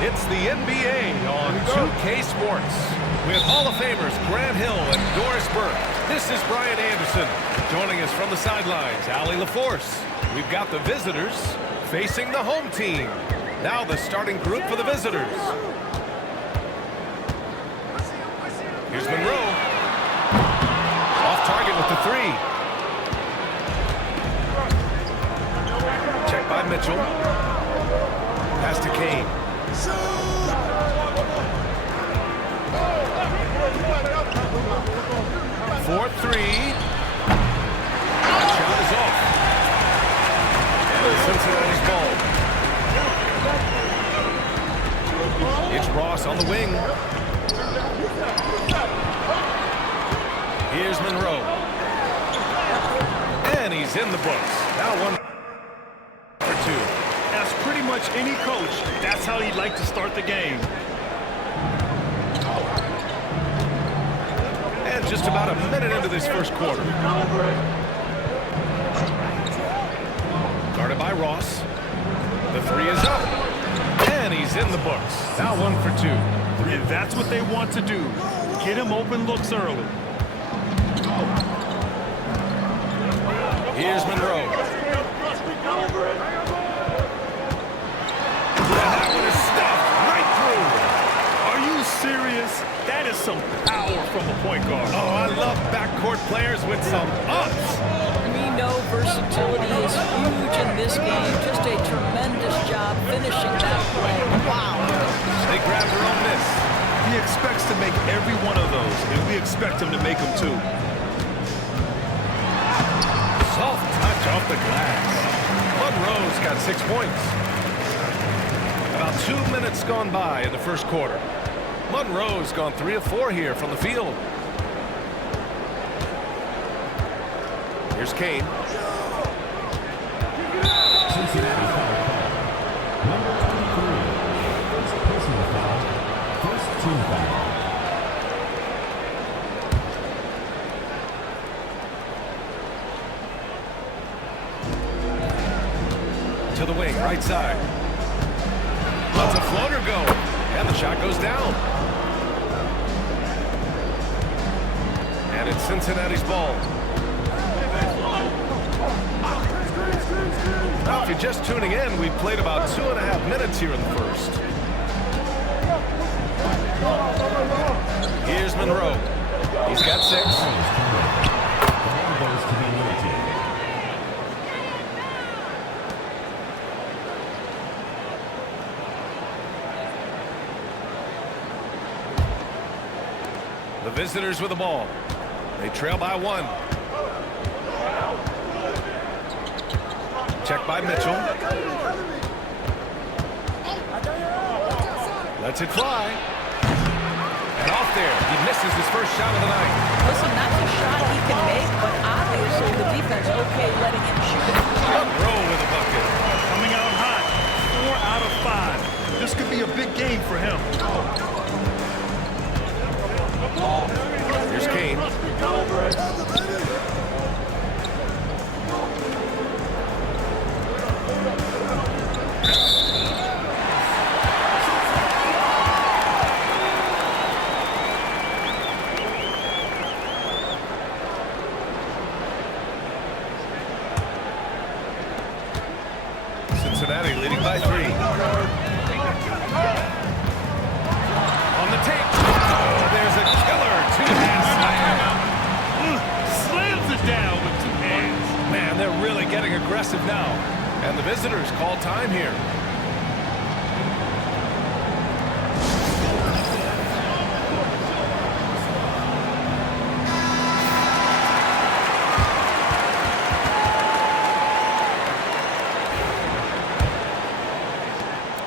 It's the NBA on 2K Sports. With Hall of Famers Grant Hill and Doris Burke, this is Brian Anderson. Joining us from the sidelines, Allie LaForce. We've got the visitors facing the home team. Now the starting group for the visitors. Here's Monroe. Off target with the three. Check by Mitchell. Pass to Kane. 4-3. Shot is off. And it's Cincinnati's ball. It's Ross on the wing. Here's Monroe. And he's in the books. Now 1-2. That's pretty much any coach. That's how he'd like to start the game. And just about a minute into this first quarter. Guarded by Ross. The three is up. And he's in the books. Now 1 for 2. And that's what they want to do. Get him open looks early. Here's Monroe. That one is stuffed right through. Are you serious? That is some power from a point guard. Oh, I love backcourt players with some ups. We know versatility is huge in this game. Just a tremendous job finishing that play. Wow. They grab their own miss. He expects to make every one of those, and we expect him to make them too. Soft touch off the glass. Monroe's got 6 points. About 2 minutes gone by in the first quarter. Monroe's gone 3 of 4 here from the field. Here's Kane. Cincinnati foul. Number 23. First personal foul. First team foul. To the wing, right side. Lets a floater go. And the shot goes down. And it's Cincinnati's ball. Now, if you're just tuning in, we've played about 2.5 minutes here in the first. Here's Monroe. He's got 6. Goes to the other team. The visitors with the ball. They trail by 1. Check by Mitchell. Lets it fly. And off there. He misses his first shot of the night. Listen, that's a shot he can make, but obviously the defense okay letting him shoot it. Monroe with a bucket. Coming out hot. 4 out of 5. This could be a big game for him. Here's Kane. Cincinnati leading by 3. On the tape. Oh, there's a killer two-hand slam. Slams it down with 2 hands. Man, they're really getting aggressive now. And the visitors call time here.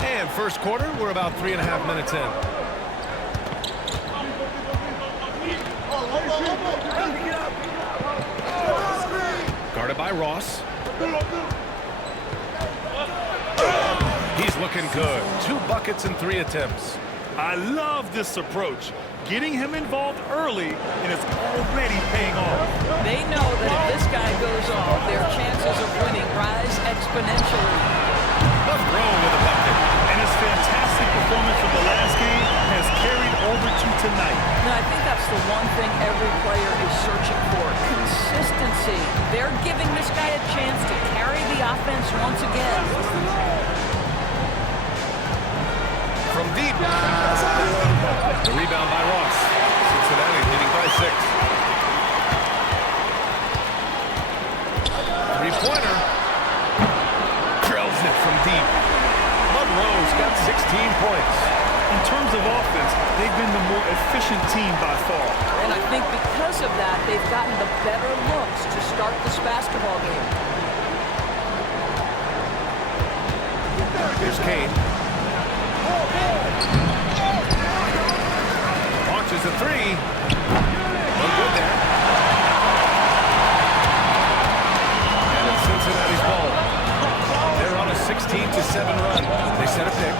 And first quarter, we're about 3.5 minutes in. Guarded by Ross. He's looking good. 2 buckets in 3 attempts. I love this approach. Getting him involved early, and it's already paying off. They know that if this guy goes off, their chances of winning rise exponentially. Monroe with a bucket. And his fantastic performance the one thing every player is searching for. Consistency. They're giving this guy a chance to carry the offense once again. From deep. The rebound by Ross. Cincinnati leading by 6. Three-pointer. Drills it from deep. Monroe's got 16 points. In terms of offense, they've been the more efficient team by far. And I think because of that, they've gotten the better looks to start this basketball game. Here's Kane. Launches a three. No good there. And it's Cincinnati's ball. They're on a 16-7 run. They set a pick.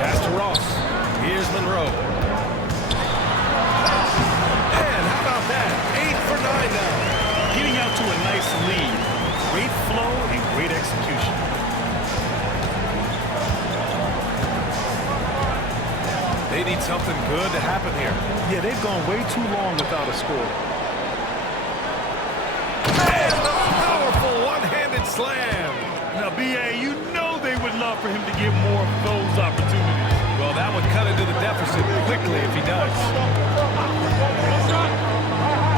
Pass to Ross. Here's Monroe. And how about that? 8 for 9 now. Getting out to a nice lead. Great flow and great execution. They need something good to happen here. Yeah, they've gone way too long without a score. And a powerful one-handed slam. Now, B.A., you know they would love for him to get more of those opportunities. Well, that would cut into the deficit quickly if he does.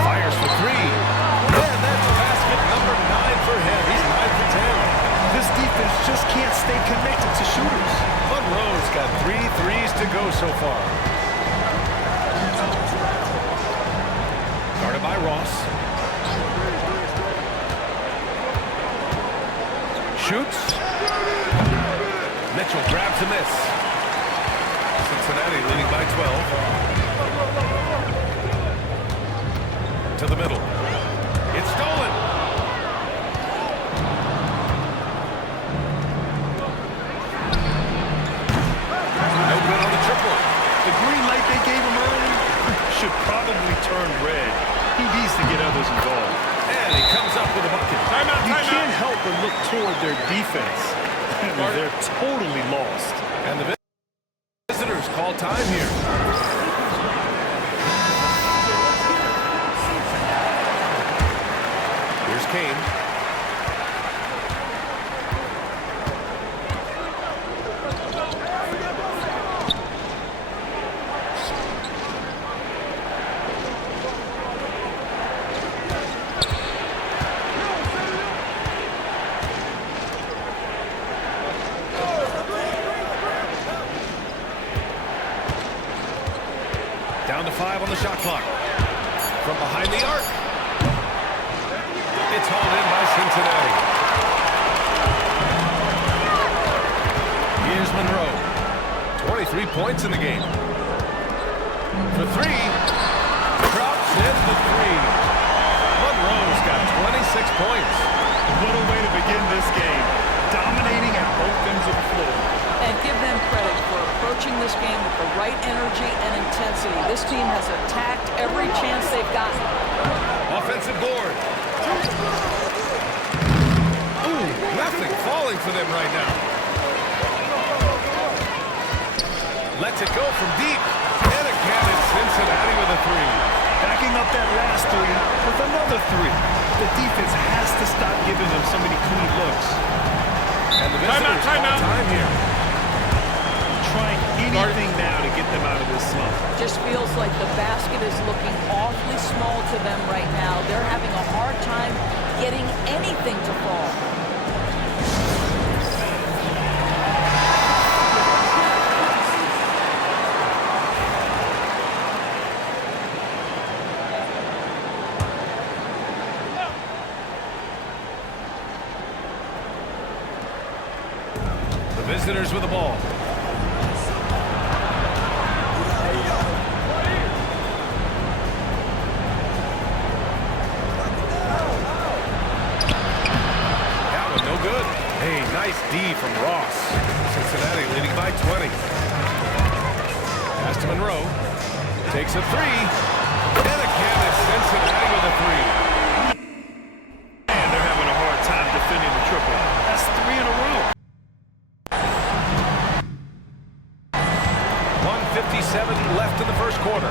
Fires for three. And that's basket number 9 for him. He's 9 for 10. This defense just can't stay connected to shooters. Monroe's got 3 threes to go so far. Guarded by Ross. Shoots. Mitchell grabs a miss. Cincinnati leading by 12. To the middle. It's stolen. No good on the triple. The green light they gave him early should probably turn red. He needs to get others involved. And he comes up with a bucket. You can't help but look toward their defense. They're totally lost. And the visitors call time here. Here's Kane. Down to 5 on the shot clock. From behind the arc. It's hauled in by Cincinnati. Here's Monroe. 23 points in the game. For 3. Drops in the 3. Monroe's got 26 points. What a way to begin this game. Dominating at both ends of the floor. And give them credit for approaching this game with the right energy and intensity. This team has attacked every chance they've gotten. Offensive board. Ooh, nothing falling for them right now. Lets it go from deep. And again, it's Cincinnati with a 3. Backing up that last 3 with another 3. The defense has to stop giving them so many clean looks. And the visitors call time here. Trying anything now to get them out of this slump. Just feels like the basket is looking awfully small to them right now. They're having a hard time getting anything to fall. The visitors with the ball. Good. Hey, nice D from Ross. Cincinnati leading by 20. Pass to Monroe. Takes a 3. And again, it's Cincinnati with a 3. And they're having a hard time defending the triple. That's 3 in a row. 2:57 left in the first quarter.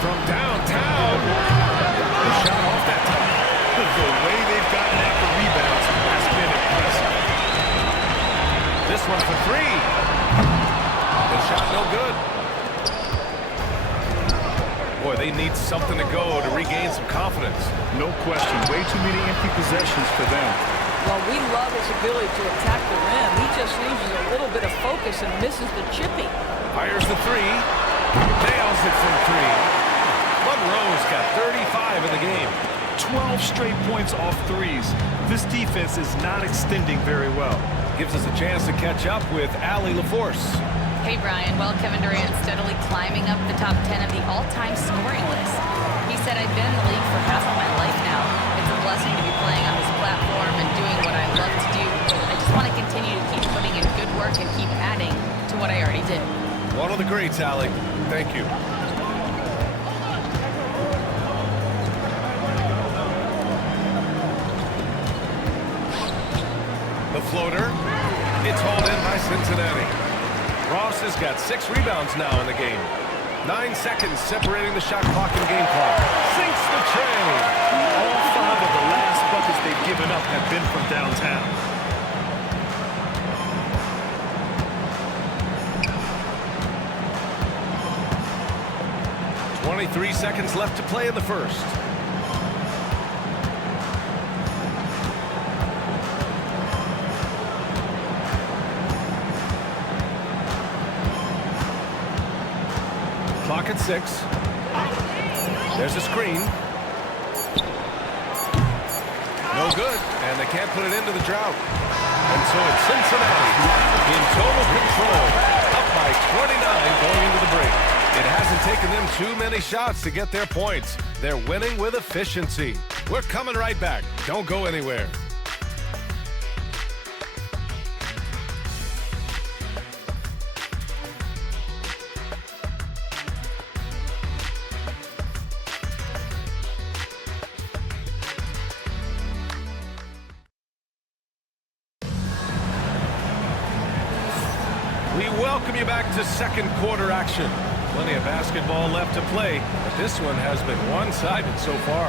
From downtown, the shot off that time. The way they've gotten after rebounds has been impressive. This one for three. The shot no good. Boy, they need something to go to regain some confidence. No question. Way too many empty possessions for them. Well, we love his ability to attack the rim. He just loses a little bit of focus and misses the chippy. Fires the three. Nails it from three. Monroe's got 35 in the game. 12 straight points off threes. This defense is not extending very well. Gives us a chance to catch up with Allie LaForce. Hey, Brian. Well, Kevin Durant's steadily climbing up the top 10 of the all-time scoring list. He said, I've been in the league for half of my life now. It's a blessing to be playing on this platform and doing what I love to do. I just want to continue to keep putting in good work and keep adding to what I already did. One of the greats, Allie. Thank you. The floater. It's hauled in by Cincinnati. Ross has got 6 rebounds now in the game. 9 seconds separating the shot clock and game clock. Sinks the tray. All 5 of the last buckets they've given up have been from downtown. .23 seconds left to play in the first. Clock at 6. There's a screen. No good, and they can't put it into the drought. And so it's Cincinnati in total control, up by 29 going into the break. It hasn't taken them too many shots to get their points. They're winning with efficiency. We're coming right back. Don't go anywhere. We welcome you back to second quarter action. Plenty of basketball left to play, but this one has been one-sided so far.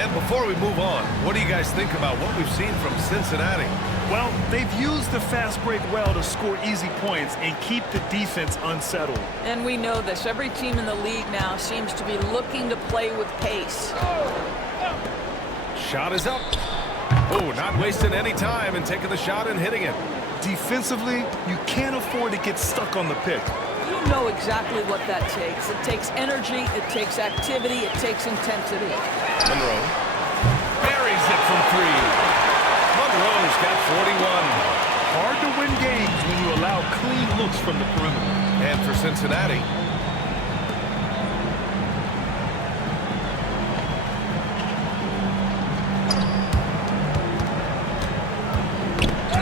And before we move on, what do you guys think about what we've seen from Cincinnati? Well, they've used the fast break well to score easy points and keep the defense unsettled. And we know this. Every team in the league now seems to be looking to play with pace. Shot is up. Oh, not wasting any time and taking the shot and hitting it. Defensively, you can't afford to get stuck on the pick. You know exactly what that takes. It takes energy, it takes activity, it takes intensity. Monroe buries it from 3. Monroe's got 41. Hard to win games when you allow clean looks from the perimeter. And for Cincinnati,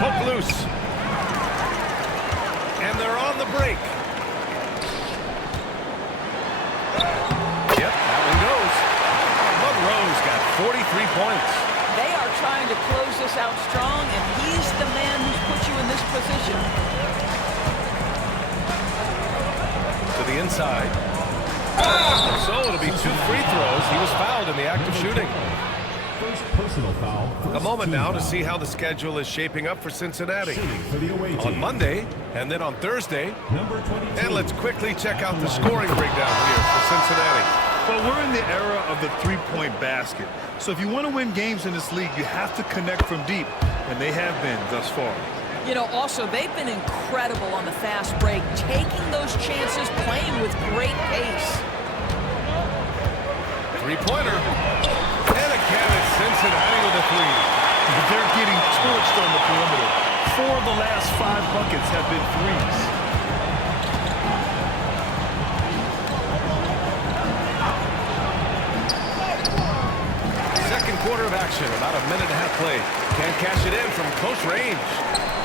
poke loose. And they're on the break. Yep, that one goes. Monroe's got 43 points. They are trying to close this out strong, and he's the man who's put you in this position. To the inside. So it'll be 2 free throws. He was fouled in the act of shooting. First personal foul. A moment now to see how the schedule is shaping up for Cincinnati. For the away On team. Monday, and then on Thursday. Number 22. And let's quickly check out the scoring breakdown here for Cincinnati. Well, we're in the era of the three-point basket. So if you want to win games in this league, you have to connect from deep, and they have been thus far. You know, also, they've been incredible on the fast break, taking those chances, playing with great pace. Three-pointer. And again, it's Cincinnati with a 3. They're getting torched on the perimeter. 4 of the last 5 buckets have been threes. Second quarter of action, about a minute and a half played. Can't cash it in from close range.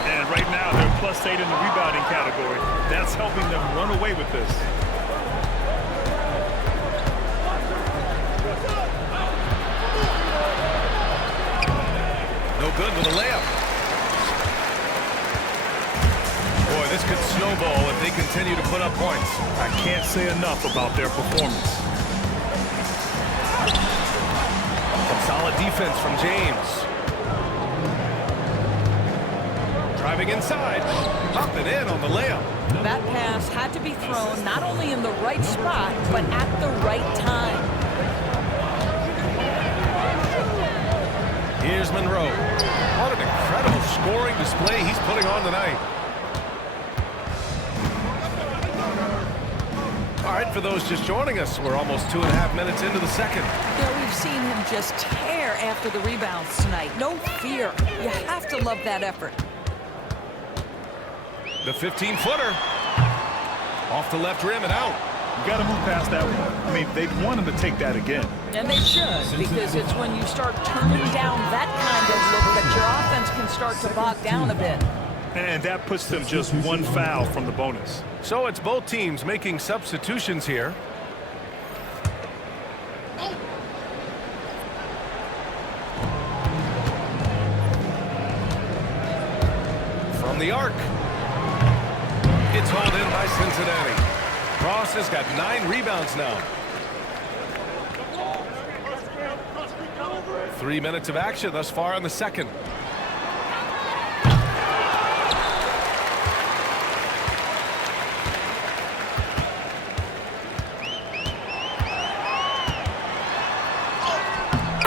And right now, they're +8 in the rebounding category. That's helping them run away with this. No good with a layup. could snowball if they continue to put up points. I can't say enough about their performance. Some solid defense from James. Driving inside, popping in on the layup. That pass had to be thrown not only in the right spot, but at the right time. Here's Monroe. What an incredible scoring display he's putting on tonight. All right, for those just joining us, we're almost 2.5 minutes into the second. You know, we've seen him just tear after the rebounds tonight. No fear. You have to love that effort. The 15-footer. Off the left rim and out. You got to move past that one. I mean, they'd want him to take that again. And they should, because it's when you start turning down that kind of look that your offense can start to bog down a bit. And that puts them just one foul from the bonus. So it's both teams making substitutions here. From the arc. It's hauled in by Cincinnati. Cross has got 9 rebounds now. 3 minutes of action thus far in the second.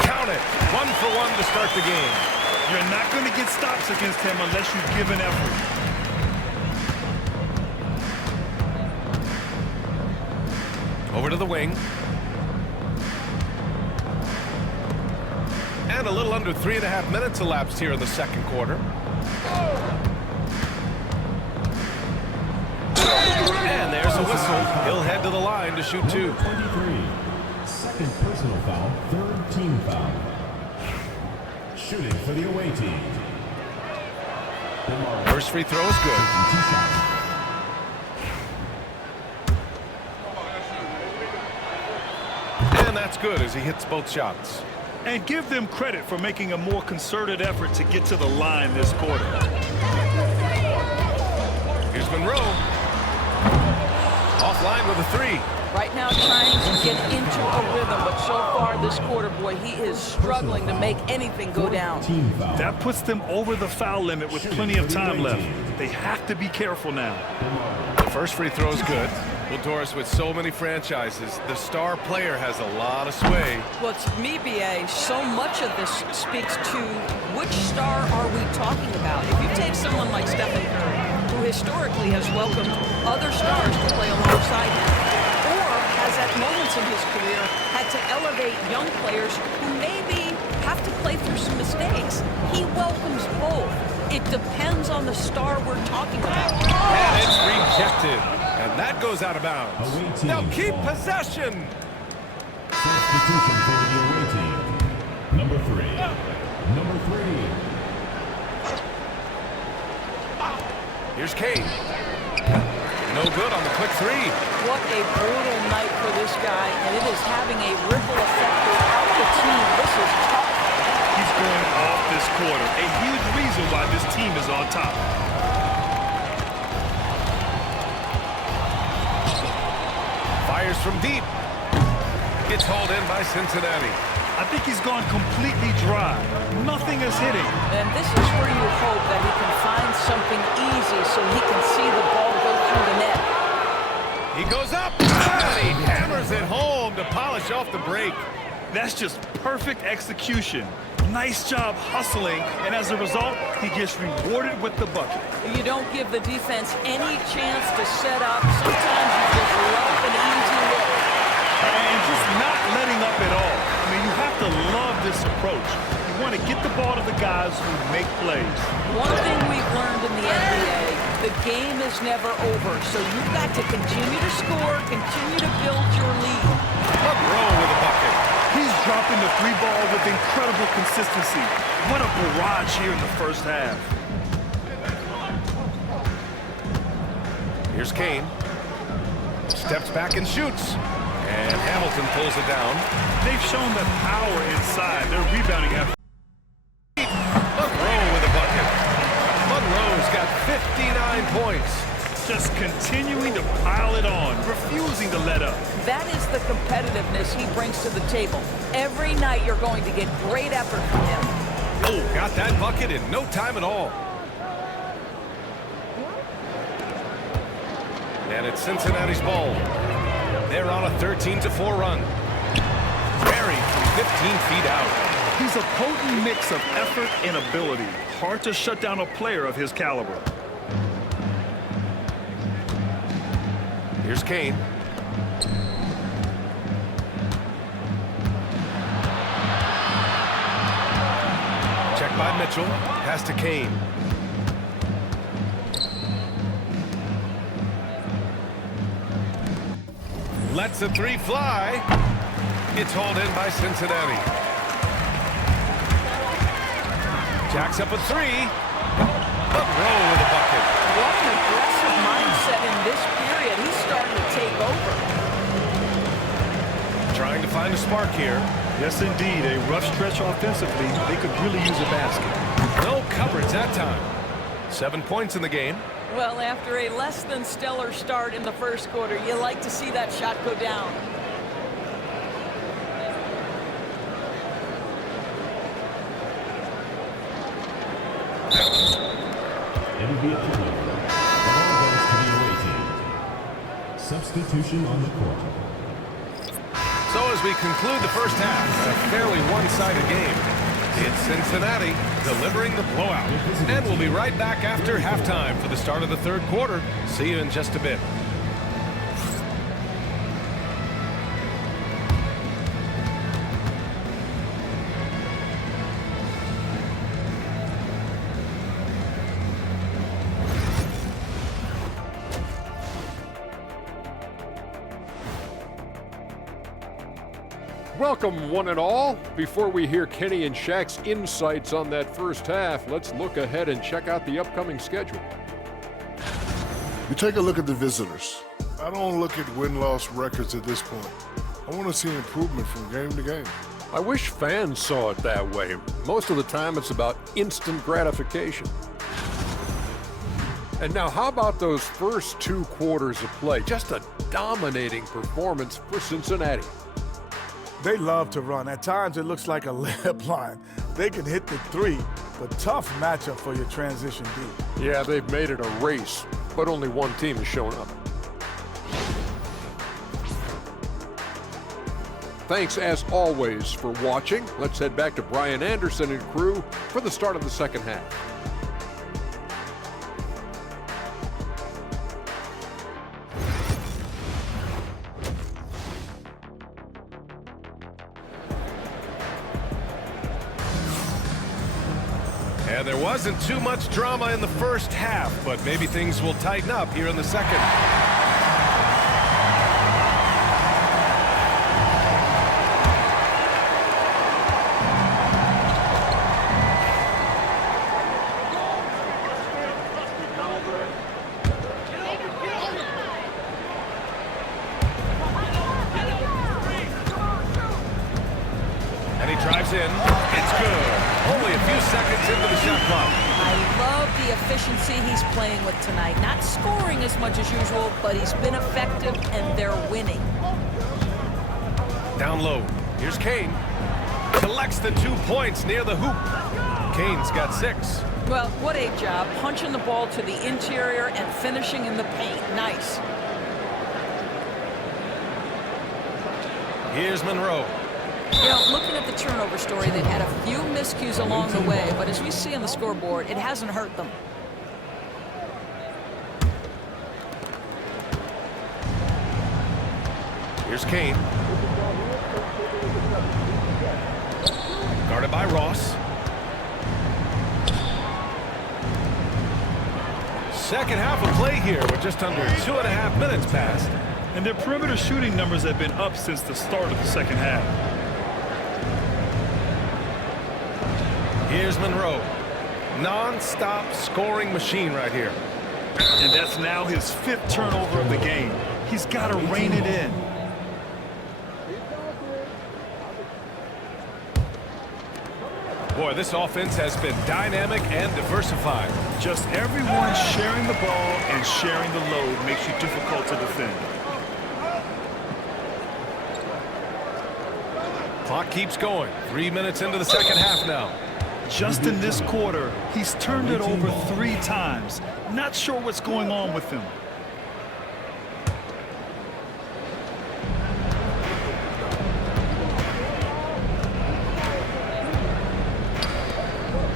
Count it. 1-for-1 to start the game. You're not going to get stops against him unless you give an effort. Over to the wing. And a little under 3.5 minutes elapsed here in the second quarter. And there's a whistle. He'll head to the line to shoot 2. 23. Second personal foul, third team foul. Shooting for the away team. First free throw is good. Two shots. And that's good as he hits both shots. And give them credit for making a more concerted effort to get to the line this quarter. Here's Monroe. Offline with a 3. Right now trying to get into a rhythm, but so far this quarter, boy, he is struggling to make anything go down. Team foul. That puts them over the foul limit with plenty of time left. They have to be careful now. The first free throw is good. Well, Doris, with so many franchises, the star player has a lot of sway. Well, to me, B.A., so much of this speaks to which star are we talking about. If you take someone like Stephen Curry, who historically has welcomed other stars to play alongside him, or has at moments in his career had to elevate young players who maybe have to play through some mistakes, he welcomes both. It depends on the star we're talking about. And it's rejected. And that goes out of bounds. Away team. Now keep possession. Substitution for the away team. Number 3. Number 3. Here's Kane. No good on the quick 3. What a brutal night for this guy, and it is having a ripple effect throughout the team. This is tough. He's going off this quarter. A huge reason why this team is on top. Fires from deep. Gets hauled in by Cincinnati. I think he's gone completely dry. Nothing is hitting. And this is where you hope that he can find something easy so he can see the ball go through the net. He goes up, and he hammers it home to polish off the break. That's just perfect execution. Nice job hustling, and as a result, he gets rewarded with the bucket. You don't give the defense any chance to set up. Sometimes you just love an easy look. And just not letting up at all. I mean, you have to love this approach. You want to get the ball to the guys who make plays. One thing we've learned in the NBA, the game is never over. So you've got to continue to score, continue to build your lead. Monroe with a bucket. He's dropping the 3 ball with incredible consistency. What a barrage here in the first half. Here's Kane. Steps back and shoots. And Hamilton pulls it down. They've shown the power inside. Their rebounding effort. Monroe with a bucket. Monroe's got 59 points. just continuing to pile it on, refusing to let up. That is the competitiveness he brings to the table. Every night you're going to get great effort from him. Oh, got that bucket in no time at all. And it's Cincinnati's ball. They're on a 13-4 run. Buried from 15 feet out. He's a potent mix of effort and ability. Hard to shut down a player of his caliber. Here's Kane. Check by Mitchell. Pass to Kane. Lets a three fly. It's hauled in by Cincinnati. Jacks up a three. Monroe with a bucket. What an aggressive mindset in this period. He's starting to take over. Trying to find a spark here. Yes, indeed. A rough stretch offensively. They could really use a basket. No coverage that time. 7 points in the game. Well, after a less than stellar start in the first quarter, you like to see that shot go down. It'll be a turnover. Ball goes to the away team. Substitution on the court. So as we conclude the first half, a fairly one-sided game. It's Cincinnati delivering the blowout. And we'll be right back after halftime for the start of the third quarter. See you in just a bit. Welcome, one and all. Before we hear Kenny and Shaq's insights on that first half, let's look ahead and check out the upcoming schedule. You take a look at the visitors. I don't look at win-loss records at this point. I want to see improvement from game to game. I wish fans saw it that way. Most of the time, it's about instant gratification. And now, how about those first 2 quarters of play? Just a dominating performance for Cincinnati. They love to run. At times, it looks like a layup line. They can hit the three, but tough matchup for your transition deep. Yeah, they've made it a race, but only one team has shown up. Thanks, as always, for watching. Let's head back to Brian Anderson and crew for the start of the second half. And there wasn't too much drama in the first half, but maybe things will tighten up here in the second. And he drives in. It's good. Only a few seconds into the shot clock. I love the efficiency he's playing with tonight. Not scoring as much as usual, but he's been effective, and they're winning. Down low. Here's Kane. Collects the 2 points near the hoop. Kane's got 6. Well, what a job. Punching the ball to the interior and finishing in the paint. Nice. Here's Monroe. You know, looking at the turnover story, they've had a few miscues along the way, but as we see on the scoreboard, it hasn't hurt them. Here's Kane. Guarded by Ross. Second half of play here with just under 2.5 minutes passed. And their perimeter shooting numbers have been up since the start of the second half. Here's Monroe. Non-stop scoring machine right here. And that's now his 5th turnover of the game. He's got to rein it in. Boy, this offense has been dynamic and diversified. Just everyone sharing the ball and sharing the load makes you difficult to defend. Clock keeps going. 3 minutes into the second half now. Just in this quarter, he's turned it over 3 times. Not sure what's going on with him.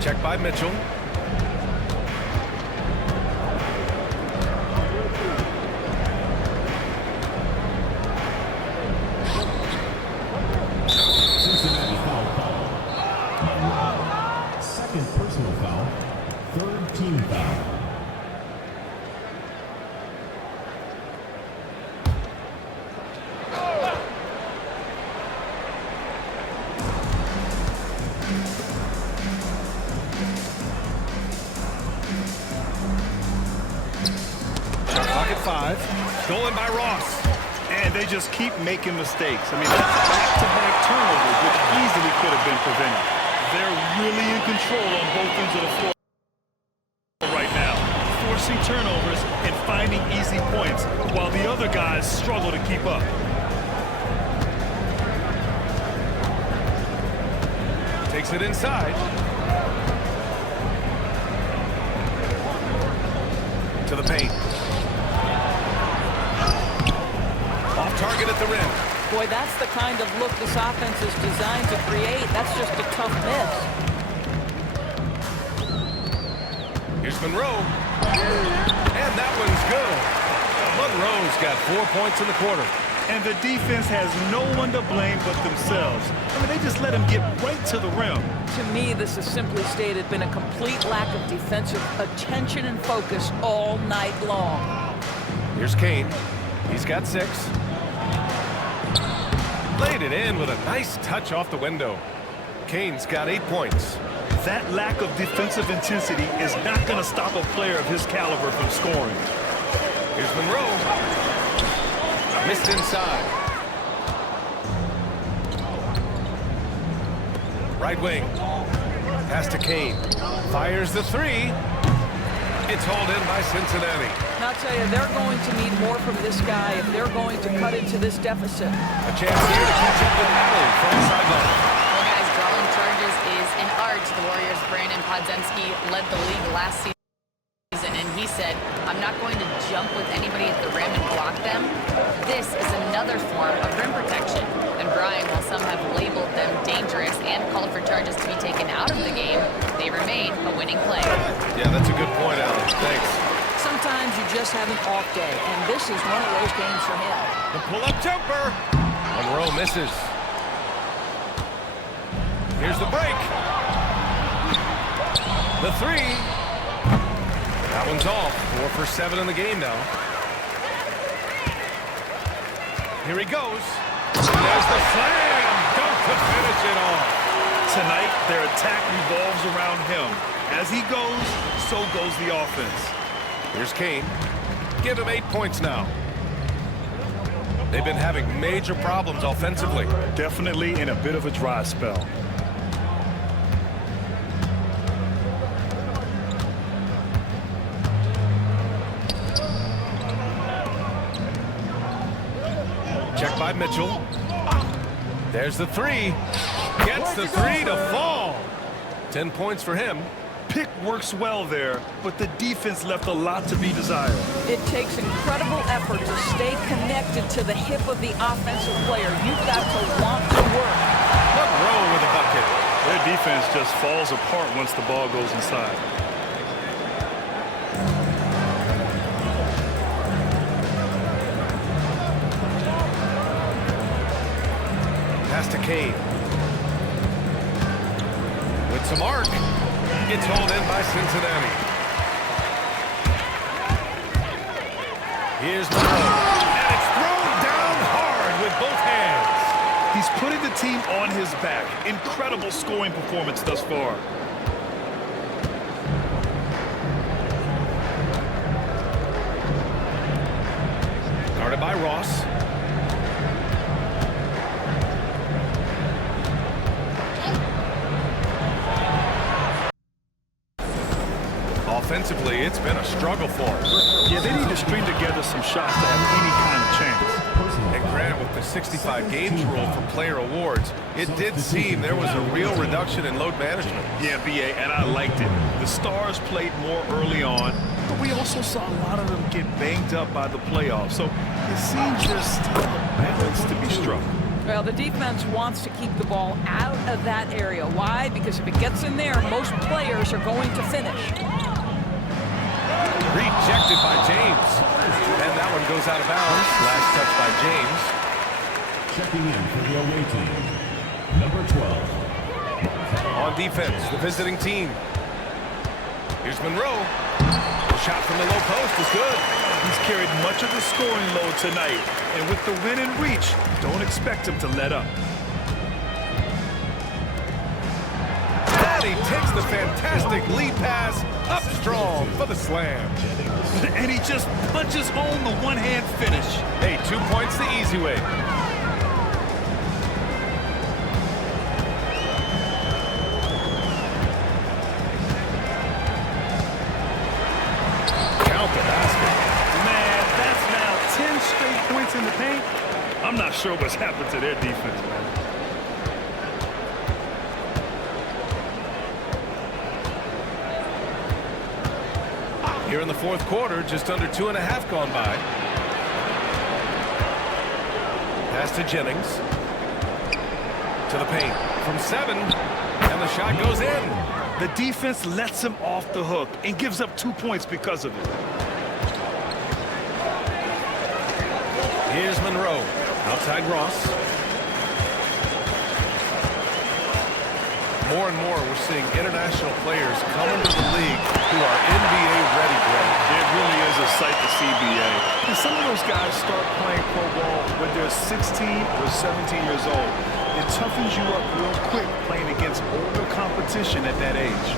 Check by Mitchell. Cincinnati foul call. Second personal foul. Third team foul. Shot clock at 5. Stolen by Ross. And they just keep making mistakes. I mean, that's back-to-back turnovers, which easily could have been prevented. They're really in control on both ends of the floor right now, forcing turnovers and finding easy points while the other guys struggle to keep up. Takes it inside. To the paint. Off target at the rim. Boy, that's the kind of look this offense is designed to create. That's just a tough miss. Here's Monroe. And that one's good. Monroe's got 4 points in the quarter. And the defense has no one to blame but themselves. I mean, they just let him get right to the rim. To me, this has simply stated been a complete lack of defensive attention and focus all night long. Here's Kane. He's got 6. Laid it in with a nice touch off the window. Kane's got 8 points. That lack of defensive intensity is not going to stop a player of his caliber from scoring. Here's Monroe. Missed inside. Right wing. Pass to Kane. Fires the 3. It's hauled in by Cincinnati. And I'll tell you, they're going to need more from this guy if they're going to cut into this deficit. A chance here to catch up with Allen from the sideline. Well, guys, drawing charges is an art. The Warriors' Brandon Podziemski led the league last season, and he said, I'm not going to jump with anybody at the rim and block them. This is another form of rim protection. And Brian, while some have labeled them dangerous and called for charges to be taken out of the game, they remain a winning play. Yeah, that's a good point, Allen. Thanks. Sometimes you just have an off day, and this is one of those games for him. The pull-up jumper. Monroe misses. Here's the break. The 3. That one's off. 4 for 7 in the game now. Here he goes. There's the slam. Dunk to finish it off. Tonight, their attack revolves around him. As he goes, so goes the offense. Here's Kane. Give him 8 points now. They've been having major problems offensively. Definitely in a bit of a dry spell. Check by Mitchell. There's the 3. Gets the 3 to fall. 10 points for him. Pick works well there, but the defense left a lot to be desired. It takes incredible effort to stay connected to the hip of the offensive player. You've got to want to work. Monroe with a bucket. Their defense just falls apart once the ball goes inside. Pass to Kane. With some arc. It's hauled in by Cincinnati. Here's Monroe. And it's thrown down hard with both hands. He's putting the team on his back. Incredible scoring performance thus far. Guarded by Ross. offensively, it's been a struggle for them. Yeah, they need to string together some shots to have any kind of chance. And Grant, with the 65 games rule for player awards, it did seem there was a real reduction in load management. Yeah, BA, and I liked it. The Stars played more early on, but we also saw a lot of them get banged up by the playoffs. So it seems there's still a balance to be struck. Well, the defense wants to keep the ball out of that area. Why? Because if it gets in there, most players are going to finish. Rejected by James. And that one goes out of bounds. Last touch by James. Checking in for the away team, number 12. On defense, the visiting team. Here's Monroe. The shot from the low post is good. He's carried much of the scoring load tonight. And with the win and reach, don't expect him to let up. And he takes the fantastic lead pass up strong for the slam. And he just punches home the one-hand finish. Hey, 2 points the easy way. Count the basket. Man, that's now 10 straight points in the paint. I'm not sure what's happened to their defense, man. Here in the fourth quarter, just under 2.5 gone by. Pass to Jennings. To the paint. From 7. And the shot goes in. The defense lets him off the hook and gives up 2 points because of it. Here's Monroe. Outside Ross. More and more, we're seeing international players come into the league who are NBA ready, Greg. It really is a sight to see, BA. And some of those guys start playing pro ball when they're 16 or 17 years old. It toughens you up real quick playing against older competition at that age.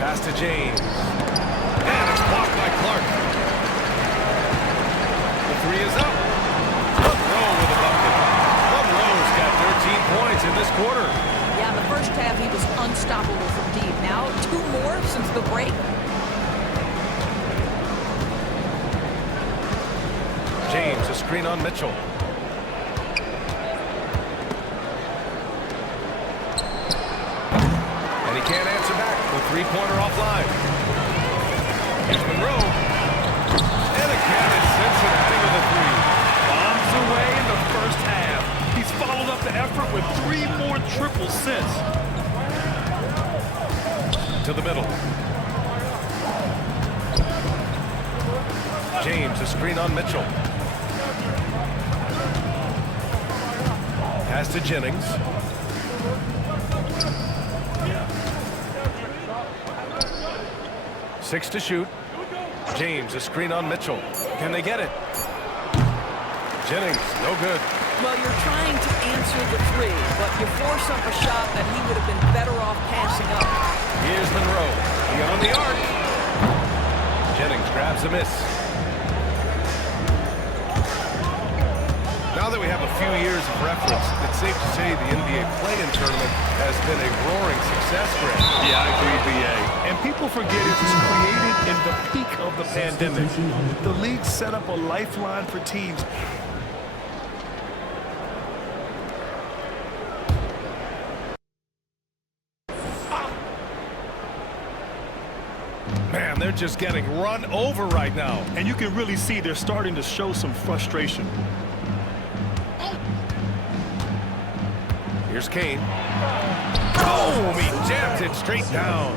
Pass to James. And it's blocked by Clark. The three is up. Monroe with a bucket. Monroe's got 13 points in this quarter. Yeah, in the first half, he was unstoppable from deep. Now, 2 more since the break. James, a screen on Mitchell. And he can't answer back. The three-pointer offline. Here's Monroe. And again, it's Cincinnati with a three. Bombs away in the first half. He's followed up the effort with 3 more triples since. To the middle. James, a screen on Mitchell. Pass to Jennings. Six to shoot. James, a screen on Mitchell. Can they get it? Jennings, no good. Well, you're trying to answer the three, but you force up a shot that he would have been better off passing up. Here's Monroe. Beyond the arc. Jennings grabs a miss. Now that we have a few years of reference, it's safe to say the NBA play-in tournament has been a roaring success, Greg. Yeah, I agree, BA. And people forget it was created in the peak of the pandemic. The league set up a lifeline for teams. Man, they're just getting run over right now. And you can really see they're starting to show some frustration. Here's Kane. Boom! He jams it straight down.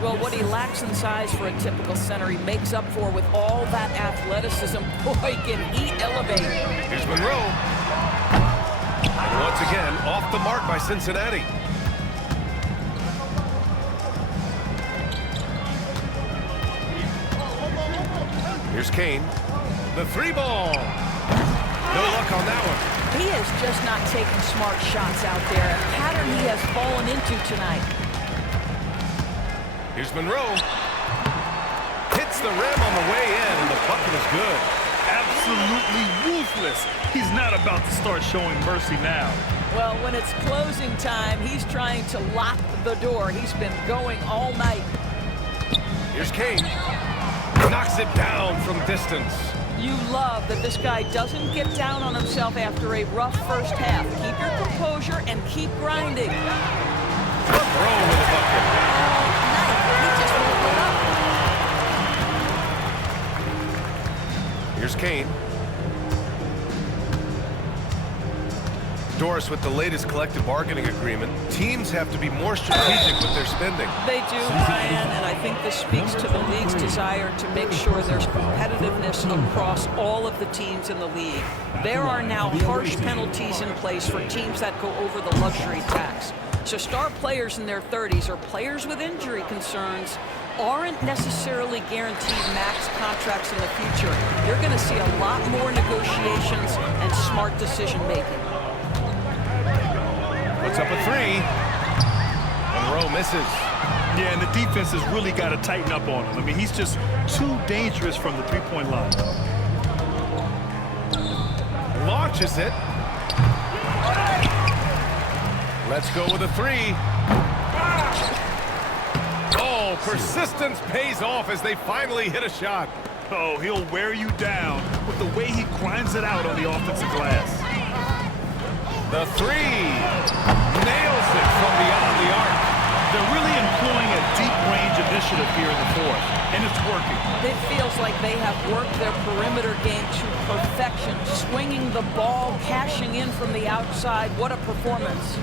Well, what he lacks in size for a typical center, he makes up for with all that athleticism. Boy, can he elevate. Here's Monroe. And once again, off the mark by Cincinnati. Here's Kane. The three ball. No luck on that one. He is just not taking smart shots out there, a pattern he has fallen into tonight. Here's Monroe. Hits the rim on the way in, and the bucket is good. Absolutely ruthless. He's not about to start showing mercy now. Well, when it's closing time, he's trying to lock the door. He's been going all night. Here's Kane. Knocks it down from distance. You love that this guy doesn't get down on himself after a rough first half. Keep your composure and keep grinding. Throw with the bucket. He just won't let up. Here's Kane. Doris, with the latest collective bargaining agreement, teams have to be more strategic with their spending. They do, Brian, and I think this speaks to the league's desire to make sure there's competitiveness across all of the teams in the league. There are now harsh penalties in place for teams that go over the luxury tax. So star players in their 30s or players with injury concerns aren't necessarily guaranteed max contracts in the future. You're going to see a lot more negotiations and smart decision-making. Puts up a three. Monroe misses. Yeah, and the defense has really got to tighten up on him. I mean, he's just too dangerous from the three-point line. Launches it. Let's go with a three. Oh, persistence pays off as they finally hit a shot. Oh, he'll wear you down with the way he grinds it out on the offensive glass. The three. Nails it from beyond the arc. They're really employing a deep-range initiative here in the fourth, and it's working. It feels like they have worked their perimeter game to perfection, swinging the ball, cashing in from the outside. What a performance.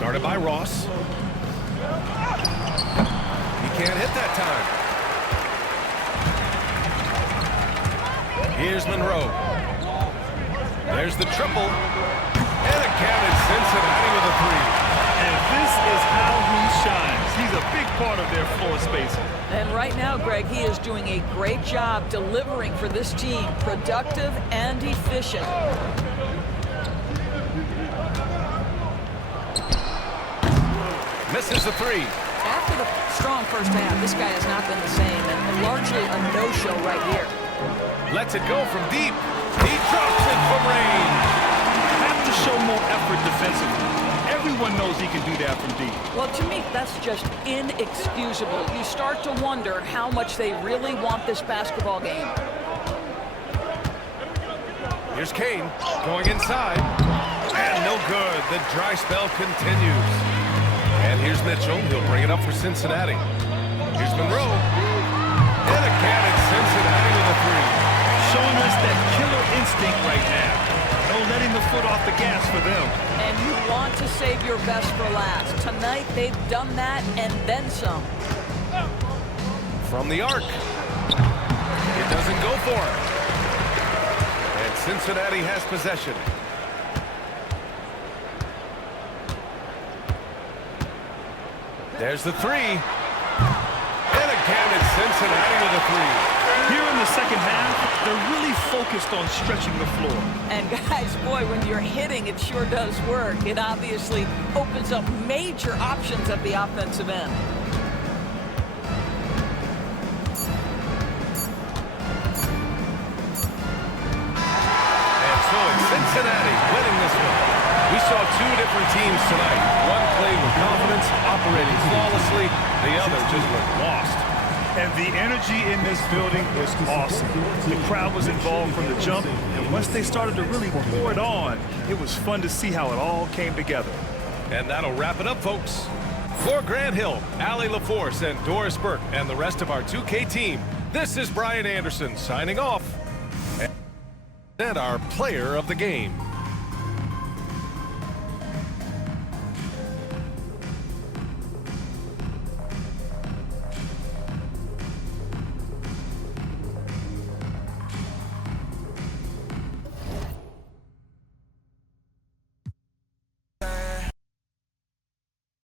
Guarded by Ross. He can't hit that time. Here's Monroe. There's the triple. And it counted. Cincinnati with a three. And this is how he shines. He's a big part of their floor spacing. And right now, Greg, he is doing a great job delivering for this team, productive and efficient. Misses the three. After the strong first half, this guy has not been the same, and largely a no-show right here. Lets it go from deep. He drops it from range. Have to show more effort defensively. Everyone knows he can do that from deep. Well, to me, that's just inexcusable. You start to wonder how much they really want this basketball game. Here's Kane going inside. And no good. The dry spell continues. And here's Mitchell. He'll bring it up for Cincinnati. Here's Monroe. And again, it's Cincinnati with a three. Showing us that killer instinct right now. No letting the foot off the gas for them. And you want to save your best for last. Tonight, they've done that and then some. From the arc. It doesn't go for it. And Cincinnati has possession. There's the three. And again, it's Cincinnati with a three. Here in the second half, they're really focused on stretching the floor. And guys, boy, when you're hitting, it sure does work. It obviously opens up major options at the offensive end. And so it's Cincinnati winning this one. We saw two different teams tonight. One played with confidence, operating flawlessly. The other just looked lost. And the energy in this building is awesome. The crowd was involved from the jump, and once they started to really pour it on, it was fun to see how it all came together. And that'll wrap it up, folks. For Grant Hill, Allie LaForce, and Doris Burke, and the rest of our 2K team, this is Brian Anderson signing off. And our player of the game.